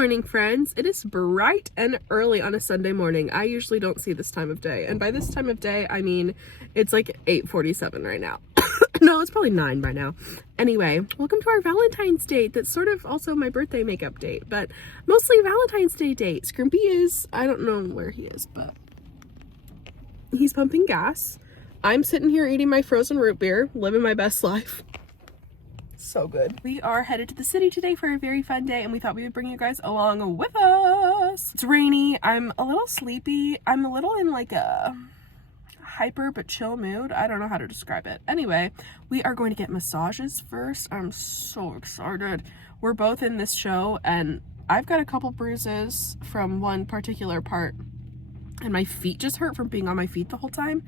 morning, friends. It is bright and early on a Sunday morning. I usually don't see this time of day, and by this time of day I mean it's like 8:47 right now. No, it's probably 9 by now. Anyway, welcome to our Valentine's date. That's sort of also my birthday makeup date, but mostly Valentine's Day date. Scrimpy is, I don't know where he is, but he's pumping gas. I'm sitting here eating my frozen root beer, living my best life. So good. We are headed to the city today for a very fun day, and we thought we would bring you guys along with us. It's rainy. I'm a little sleepy. I'm a little in like a hyper but chill mood. I don't know how to describe it. Anyway, we are going to get massages first. I'm so excited. We're both in this show, and I've got a couple bruises from one particular part, and my feet just hurt from being on my feet the whole time.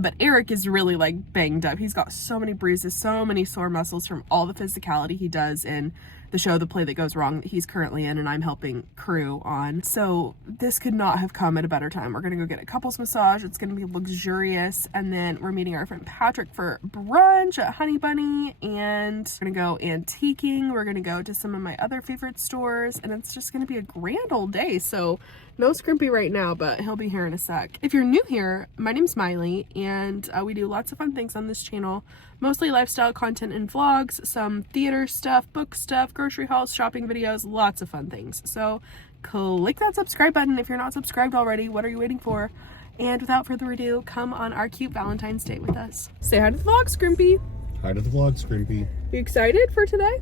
But Eric is really like banged up. He's got so many bruises, so many sore muscles from all the physicality he does in the show, The Play That Goes Wrong, that he's currently in and I'm helping crew on. So this could not have come at a better time. We're gonna go get a couples massage. It's gonna be luxurious. And then we're meeting our friend Patrick for brunch at Honey Bunny, and we're gonna go antiquing. We're gonna go to some of my other favorite stores, and it's just gonna be a grand old day. So no Scrimpy right now, but he'll be here in a sec. If you're new here, my name's Maile, and we do lots of fun things on this channel. Mostly lifestyle content and vlogs, some theater stuff, book stuff, grocery hauls, shopping videos, lots of fun things. So click that subscribe button if you're not subscribed already. What are you waiting for? And without further ado, come on our cute Valentine's date with us. Say hi to the vlog, Scrimpy. Hi to the vlog, Scrimpy. You excited for today?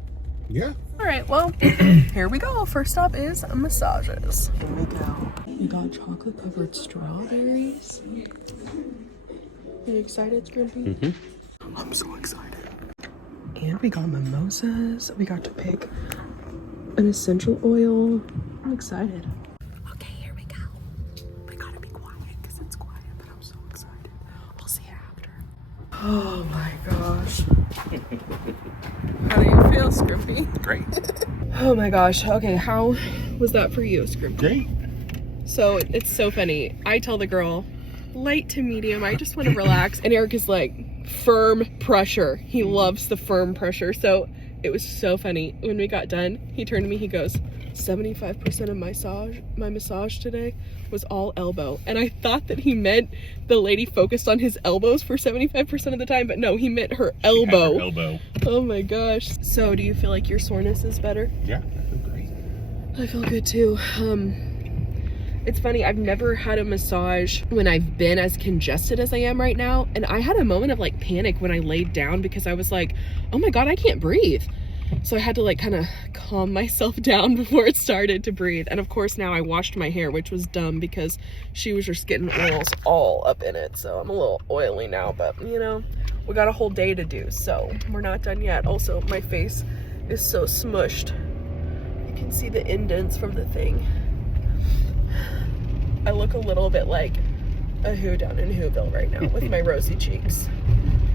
Yeah. All right, well, here we go. First stop is massages. Here we go. We got chocolate covered strawberries. Are you excited, Scrimpy? Mm-hmm. I'm so excited. And we got mimosas. We got to pick an essential oil. I'm excited. Okay, here we go. We gotta be quiet because it's quiet, but I'm so excited. We'll see you after. Oh my gosh. How do you feel, Scrimpy? Great. Oh my gosh. Okay, how was that for you, Scrimpy? Great. So it's so funny. I tell the girl, light to medium, I just want to relax. And Eric is like, firm pressure. He loves the firm pressure. So it was so funny. When we got done, he turned to me, he goes, 75% of my massage today was all elbow. And I thought that he meant the lady focused on his elbows for 75% of the time, but no, he meant her elbow. Her elbow. Oh my gosh. So do you feel like your soreness is better? Yeah, I feel great. I feel good too. It's funny, I've never had a massage when I've been as congested as I am right now, and I had a moment of like panic when I laid down because I was like, oh my god, I can't breathe. So I had to like kind of calm myself down before it started to breathe. And of course now I washed my hair, which was dumb because she was just getting oils all up in it. So I'm a little oily now, but you know, we got a whole day to do, so we're not done yet. Also, my face is so smushed. You can see the indents from the thing. I look a little bit like a who down in Whoville right now with my rosy cheeks.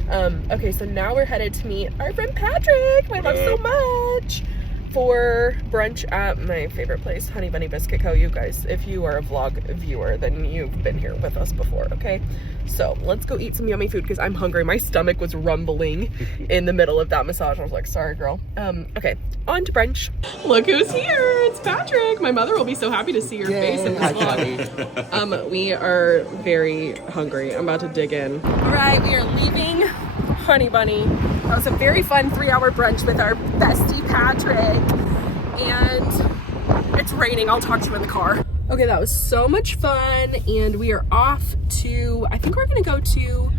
Okay, so now we're headed to meet our friend Patrick, I love so much, for brunch at my favorite place, Honey Bunny Biscuit Co. You guys, if you are a vlog viewer, then you've been here with us before, okay? So let's go eat some yummy food because I'm hungry. My stomach was rumbling in the middle of that massage. I was like, sorry, girl. Okay, on to brunch. Look who's here. It's Patrick. My mother will be so happy to see your face in this vlog. We are very hungry. I'm about to dig in. All right, we are leaving Honey Bunny. That was a very fun 3-hour brunch with our bestie Patrick. And it's raining. I'll talk to you in the car. Okay, that was so much fun, and we are off to, I think we're gonna go to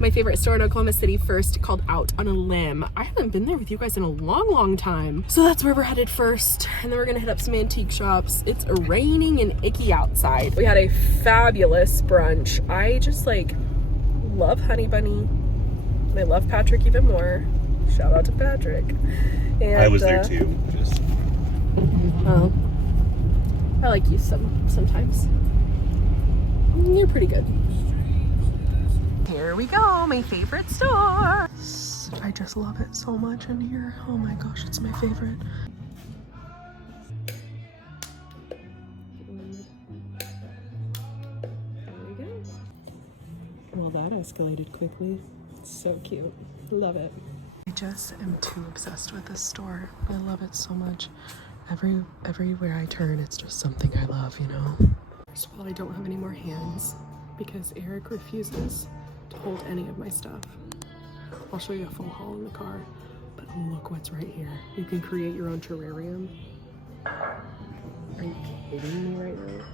my favorite store in Oklahoma City first, called Out on a Limb. I haven't been there with you guys in a long time. So that's where we're headed first, and then we're gonna hit up some antique shops. It's raining and icky outside. We had a fabulous brunch. I just like love Honey Bunny, and I love Patrick even more. Shout out to Patrick. And I was there too. Just. Oh. I like you sometimes. You're pretty good. Here we go, my favorite store. I just love it so much in here. Oh my gosh, it's my favorite. There we go. Well, that escalated quickly. It's so cute. Love it. I just am too obsessed with this store. I love it so much. Everywhere I turn, it's just something I love, you know? First of all, I don't have any more hands because Eric refuses to hold any of my stuff. I'll show you a full haul in the car, but look what's right here. You can create your own terrarium. Are you kidding me right now?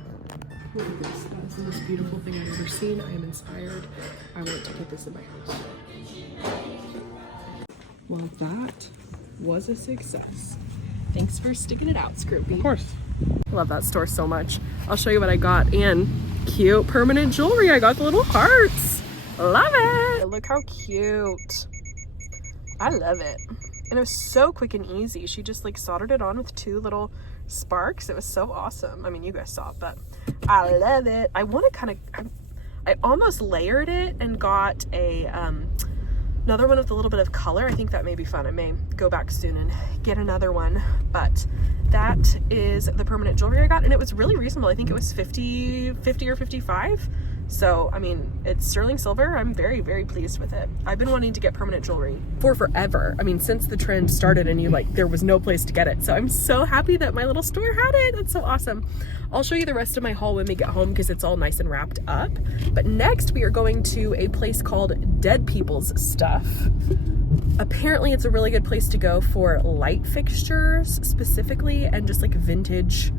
Look at this. This is the most beautiful thing I've ever seen. I am inspired. I want to get this in my house. Well, that was a success. Thanks for sticking it out, Scroopy. Of course. I love that store so much. I'll show you what I got. And cute permanent jewelry. I got the little hearts. Love it. Look how cute. I love it. And it was so quick and easy. She just like soldered it on with 2 little sparks. It was so awesome. I mean, you guys saw it, but I love it. I want to kind of, I almost layered it and got a, another one with a little bit of color. I think that may be fun. I may go back soon and get another one, but that is the permanent jewelry I got, and it was really reasonable. I think it was 50 or 55. So, I mean, it's sterling silver. I'm very, very pleased with it. I've been wanting to get permanent jewelry for forever. I mean, since the trend started and there was no place to get it. So I'm so happy that my little store had it. That's so awesome. I'll show you the rest of my haul when we get home because it's all nice and wrapped up. But next we are going to a place called Dead People's Stuff. Apparently it's a really good place to go for light fixtures specifically and just like vintage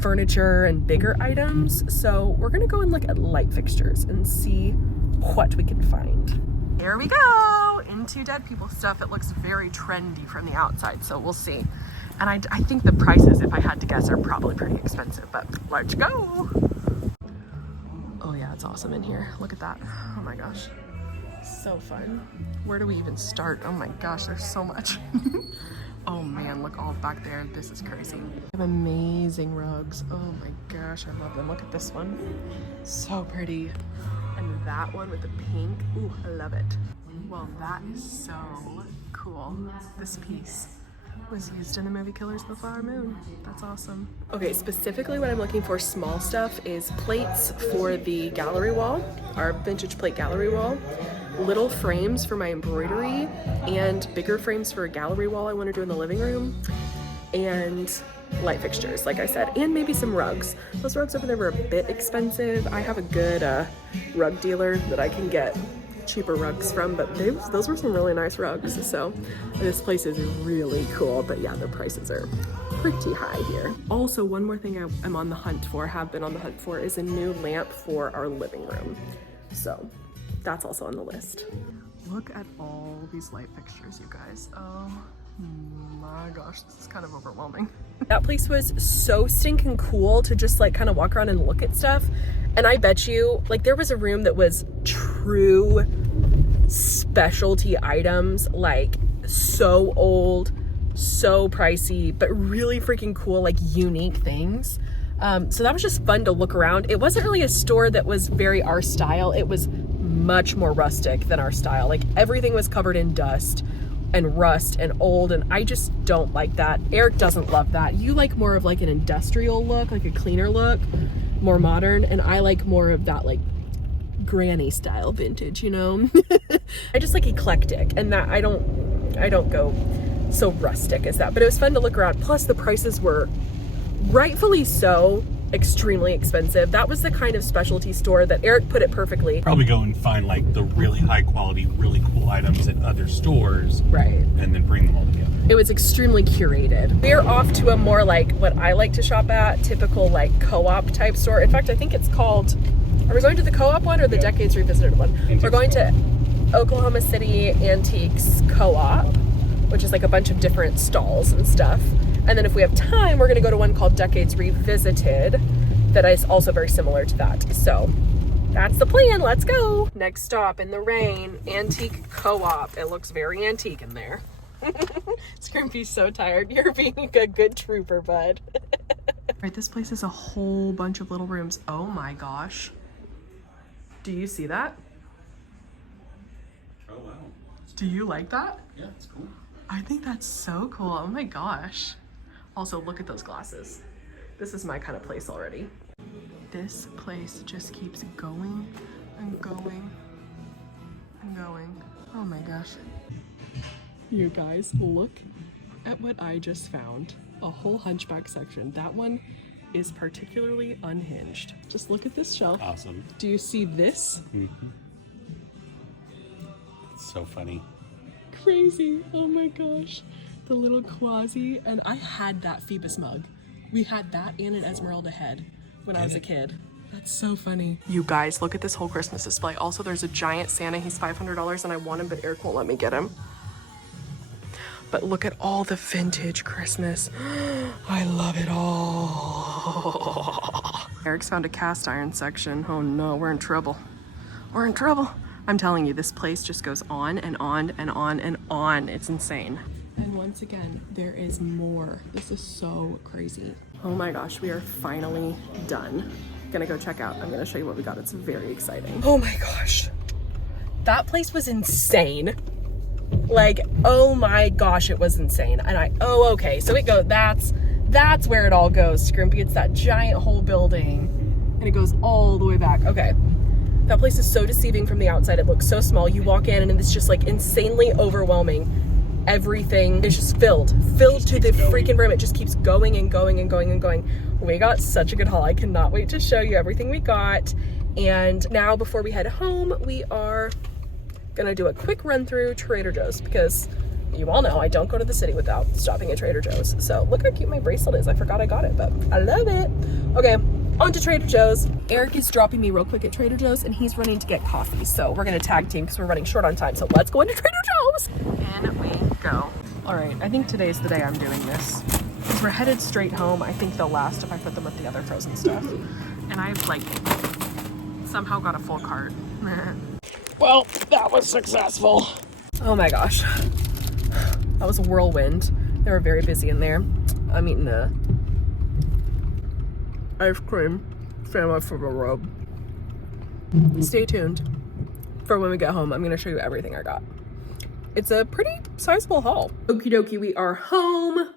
furniture and bigger items. So we're gonna go and look at light fixtures and see what we can find. Here we go into Dead People Stuff. It looks very trendy from the outside, so we'll see. And I think the prices, if I had to guess, are probably pretty expensive, but let's go. Oh yeah, it's awesome in here. Look at that. Oh my gosh, so fun. Where do we even start? Oh my gosh, there's so much. Oh man, look all back there. This is crazy. We have amazing rugs. Oh my gosh, I love them. Look at this one. So pretty. And that one with the pink. Ooh, I love it. Well, that is so cool. This piece was used in the movie Killers of the Flower Moon. That's awesome. Okay, specifically what I'm looking for small stuff is plates for the gallery wall, our vintage plate gallery wall, little frames for my embroidery, and bigger frames for a gallery wall I want to do in the living room, and light fixtures, like I said, and maybe some rugs. Those rugs over there were a bit expensive. I have a good rug dealer that I can get cheaper rugs from, but those were some really nice rugs. So this place is really cool, but yeah, the prices are pretty high here. Also, one more thing I'm on the hunt for, have been on the hunt for, is a new lamp for our living room. So that's also on the list. Look at all these light fixtures, you guys. Oh my gosh, this is kind of overwhelming. That place was so stinking cool to just like kind of walk around and look at stuff. And I bet you, like, there was a room that was true specialty items, like so old, so pricey, but really freaking cool, like unique things. So that was just fun to look around. It wasn't really a store that was very our style. It was much more rustic than our style. Like everything was covered in dust and rust and old, and I just don't like that. Eric doesn't love that. You like more of like an industrial look, like a cleaner look, more modern, and I like more of that like granny style vintage, you know? I just like eclectic, and that I don't go so rustic as that, but it was fun to look around. Plus the prices were rightfully so extremely expensive. That was the kind of specialty store that Eric put it perfectly. Probably go and find like the really high quality, really cool items at other stores. Right. And then bring them all together. It was extremely curated. We're off to a more like what I like to shop at, typical like co-op type store. In fact, I think it's called, are we going to the co-op one or the Decades Revisited one? We're going to Oklahoma City Antiques Co-op, which is like a bunch of different stalls and stuff. And then if we have time, we're gonna go to one called Decades Revisited that is also very similar to that. So that's the plan, let's go. Next stop in the rain, Antique Co-op. It looks very antique in there. Scrimpy's so tired. You're being a good trooper, bud. Right, this place is a whole bunch of little rooms. Oh my gosh. Do you see that? Oh wow. Do you like that? Yeah, it's cool. I think that's so cool. Oh my gosh. Also, look at those glasses. This is my kind of place already. This place just keeps going and going and going. Oh my gosh. You guys, look at what I just found. a whole hunchback section. That one is particularly unhinged. Just look at this shelf. Awesome. Do you see this? Mm-hmm. It's so funny. Crazy. Oh my gosh. The little quasi. And I had that Phoebus mug. We had that and an Esmeralda head when I was a kid. That's so funny. You guys, look at this whole Christmas display. Also, there's a giant Santa. He's $500 and I want him, but Eric won't let me get him. But look at all the vintage Christmas. I love it all. Eric's found a cast iron section. Oh no, we're in trouble. We're in trouble. I'm telling you, this place just goes on and on and on and on. It's insane. And once again, there is more. This is so crazy. Oh my gosh, we are finally done. Gonna go check out. I'm gonna show you what we got. It's very exciting. Oh my gosh. That place was insane. Like, oh my gosh, it was insane. And okay, so it goes, that's where it all goes, Scrimpy. It's that giant whole building and it goes all the way back. Okay, that place is so deceiving from the outside. It looks so small. You walk in and it's just like insanely overwhelming. Everything is just filled to the freaking brim. It just keeps going and going and going and going. We got such a good haul. I cannot wait to show you everything we got. And now before we head home, we are gonna do a quick run through Trader Joe's because you all know I don't go to the city without stopping at Trader Joe's. So look how cute my bracelet is. I forgot I got it, but I love it. Okay, on to Trader Joe's. Eric is dropping me real quick at Trader Joe's and he's running to get coffee. So we're gonna tag team because we're running short on time. So let's go into Trader Joe's. In we go. All right, I think today's the day I'm doing this. Because we're headed straight home. I think they'll last if I put them with the other frozen stuff. And I've like somehow got a full cart. Well, that was successful. Oh my gosh. That was a whirlwind. They were very busy in there. I'm eating a ice cream sandwich from a robe. Stay tuned for when we get home. I'm gonna show you everything I got. It's a pretty sizable haul. Okie dokie, we are home.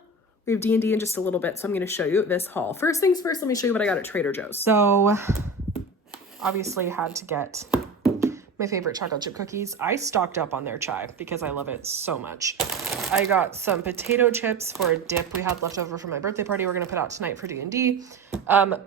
We have D&D in just a little bit, so I'm gonna show you this haul. First things first, let me show you what I got at Trader Joe's. So, obviously had to get my favorite chocolate chip cookies. I stocked up on their chai because I love it so much. I got some potato chips for a dip we had left over from my birthday party we're gonna put out tonight for D&D.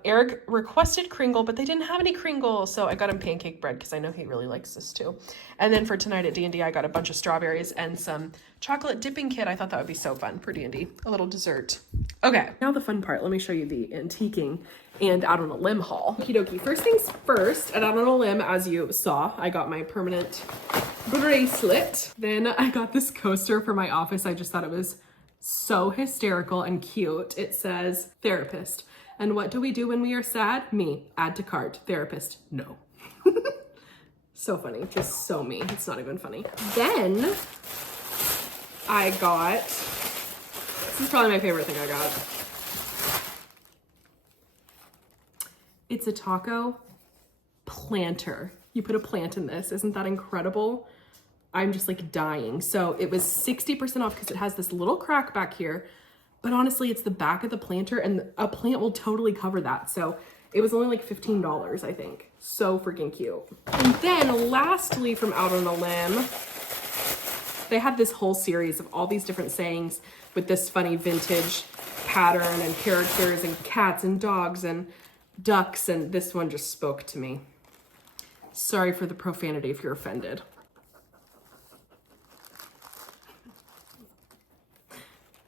Eric requested Kringle, but they didn't have any Kringle, so I got him pancake bread because I know he really likes this too. And then for tonight at D&D, I got a bunch of strawberries and some chocolate dipping kit. I thought that would be so fun for D&D, a little dessert. Okay, now the fun part. Let me show you the antiquing and out on a limb haul. Okie dokie, first things first, and out on a limb, as you saw, I got my permanent bracelet. Then I got this coaster for my office. I just thought it was so hysterical and cute. It says therapist. And what do we do when we are sad? Me, add to cart. Therapist, no. So funny, just so me. It's not even funny. Then I got, this is probably my favorite thing I got. It's a taco planter. You put a plant in this. Isn't that incredible? I'm just like dying. So it was 60% off because it has this little crack back here. But honestly, it's the back of the planter and a plant will totally cover that. So it was only like $15, I think. So freaking cute. And then lastly, from Out on a Limb, they had this whole series of all these different sayings with this funny vintage pattern and characters and cats and dogs and ducks, and this one just spoke to me. Sorry for the profanity if you're offended.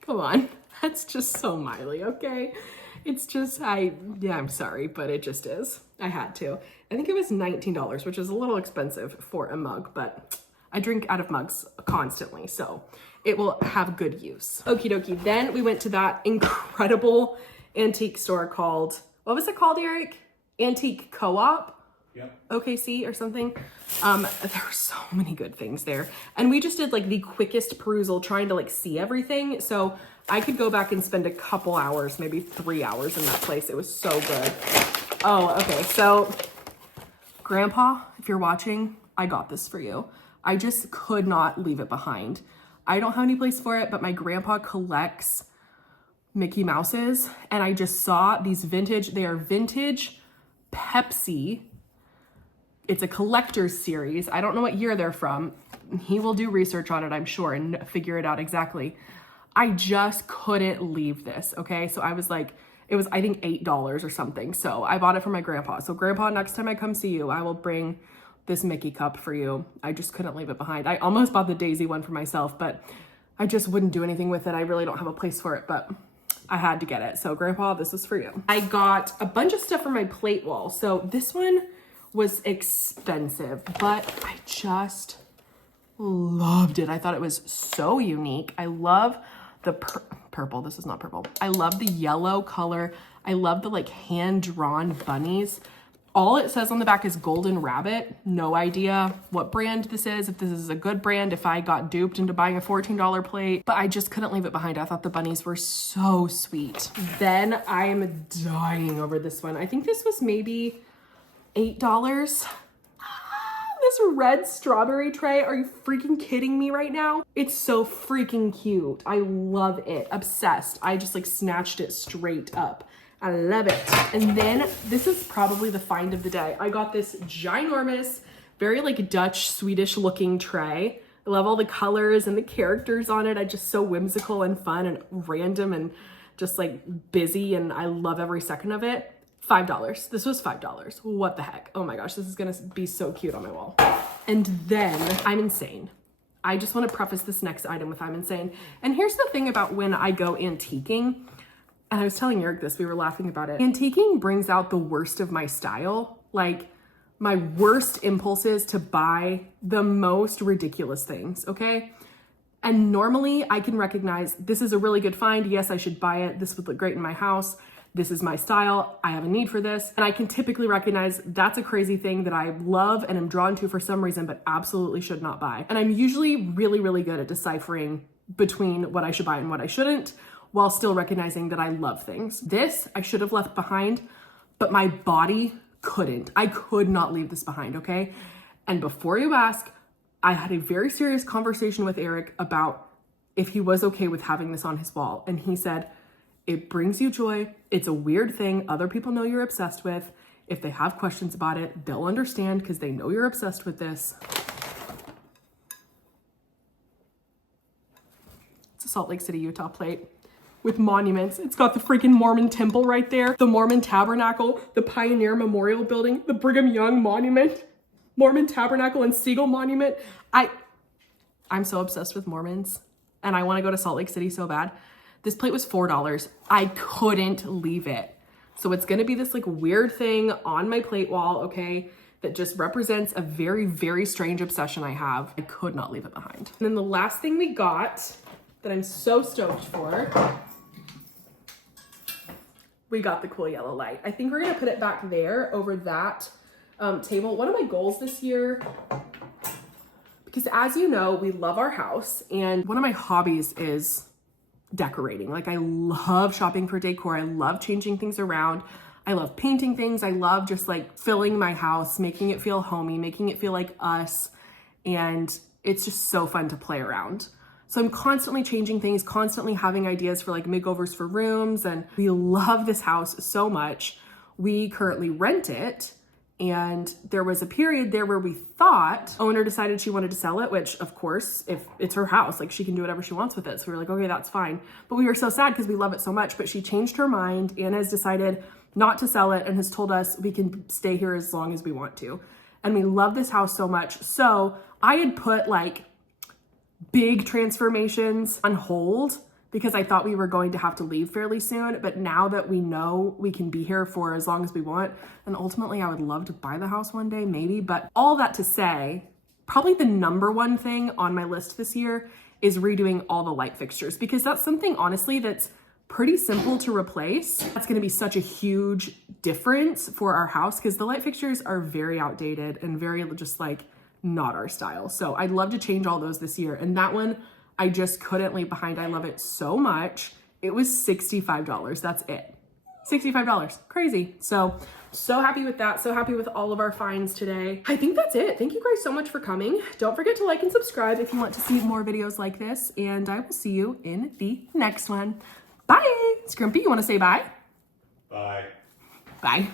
Come on, that's just so Miley, okay? It's just, I'm sorry, but it just is. I had to. I think it was $19, which is a little expensive for a mug, but I drink out of mugs constantly, so it will have good use. Okie dokie, then we went to that incredible antique store called, what was it called, Eric? Antique CoOp? Yep. OKC or something. There were so many good things there. And we just did like the quickest perusal trying to like see everything. So I could go back and spend a couple hours, maybe 3 hours in that place. It was so good. Oh, okay. So Grandpa, if you're watching, I got this for you. I just could not leave it behind. I don't have any place for it, but my grandpa collects Mickey Mouses, and I just saw these they are vintage Pepsi. It's a collector's series. I don't know what year they're from. He will do research on it, I'm sure, and figure it out exactly. I just couldn't leave this, okay? So I was like, it was, I think, $8 or something. So I bought it for my grandpa. So grandpa, next time I come see you, I will bring this Mickey cup for you. I just couldn't leave it behind. I almost bought the Daisy one for myself, but I just wouldn't do anything with it. I really don't have a place for it, but I had to get it. So grandpa, this is for you. I got a bunch of stuff for my plate wall. So this one was expensive, but I just loved it. I thought it was so unique. I love the purple. This is not purple. I love the yellow color. I love the like hand-drawn bunnies. All it says on the back is Golden Rabbit. No idea what brand this is, if this is a good brand, if I got duped into buying a $14 plate, but I just couldn't leave it behind. I thought the bunnies were so sweet. Then I'm dying over this one. I think this was maybe $8. This red strawberry tray. Are you freaking kidding me right now? It's so freaking cute. I love it. Obsessed. I just like snatched it straight up. I love it. And then this is probably the find of the day. I got this ginormous, very like Dutch, Swedish looking tray. I love all the colors and the characters on it. I just so whimsical and fun and random and just like busy, and I love every second of it. $5. This was $5. What the heck? Oh my gosh, this is gonna be so cute on my wall. And then I'm insane. I just want to preface this next item with I'm insane. And here's the thing about when I go antiquing, and I was telling Eric this, we were laughing about it. Antiquing brings out the worst of my style. Like my worst impulses to buy the most ridiculous things, okay? And normally I can recognize this is a really good find. Yes, I should buy it. This would look great in my house. This is my style. I have a need for this. And I can typically recognize that's a crazy thing that I love and am drawn to for some reason, but absolutely should not buy. And I'm usually really, really good at deciphering between what I should buy and what I shouldn't, while still recognizing that I love things. This I should have left behind, but my body couldn't. I could not leave this behind, okay? And before you ask, I had a very serious conversation with Eric about if he was okay with having this on his wall. And he said, it brings you joy. It's a weird thing other people know you're obsessed with. If they have questions about it, they'll understand because they know you're obsessed with this. It's a Salt Lake City, Utah plate with monuments. It's got the freaking Mormon temple right there, the Mormon tabernacle, the Pioneer Memorial Building, the Brigham Young Monument, Mormon Tabernacle and Siegel Monument. I'm so obsessed with Mormons and I want to go to Salt Lake City so bad. This plate was $4. I couldn't leave it. So it's gonna be this like weird thing on my plate wall, okay, that just represents a very, very strange obsession I have. I could not leave it behind. And then the last thing we got that I'm so stoked for, we got the cool yellow light. I think we're gonna put it back there over that table. One of my goals this year, because as you know, we love our house, and one of my hobbies is decorating. Like I love shopping for decor. I love changing things around. I love painting things. I love just like filling my house, making it feel homey, making it feel like us. And it's just so fun to play around. So I'm constantly changing things, constantly having ideas for like makeovers for rooms. And we love this house so much. We currently rent it. And there was a period there where we thought owner decided she wanted to sell it, which of course, if it's her house, like she can do whatever she wants with it. So we were like, okay, that's fine. But we were so sad because we love it so much, but she changed her mind and has decided not to sell it and has told us we can stay here as long as we want to. And we love this house so much. So I had put like big transformations on hold because I thought we were going to have to leave fairly soon. But now that we know we can be here for as long as we want, and ultimately I would love to buy the house one day, maybe. But all that to say, probably the number one thing on my list this year is redoing all the light fixtures, because that's something honestly that's pretty simple to replace. That's gonna be such a huge difference for our house because the light fixtures are very outdated and very just like not our style. So I'd love to change all those this year. And that one, I just couldn't leave behind. I love it so much. It was $65. That's it. $65. Crazy. So happy with that. So happy with all of our finds today. I think that's it. Thank you guys so much for coming. Don't forget to like and subscribe if you want to see more videos like this. And I will see you in the next one. Bye. Scrumpy, you want to say bye? Bye. Bye.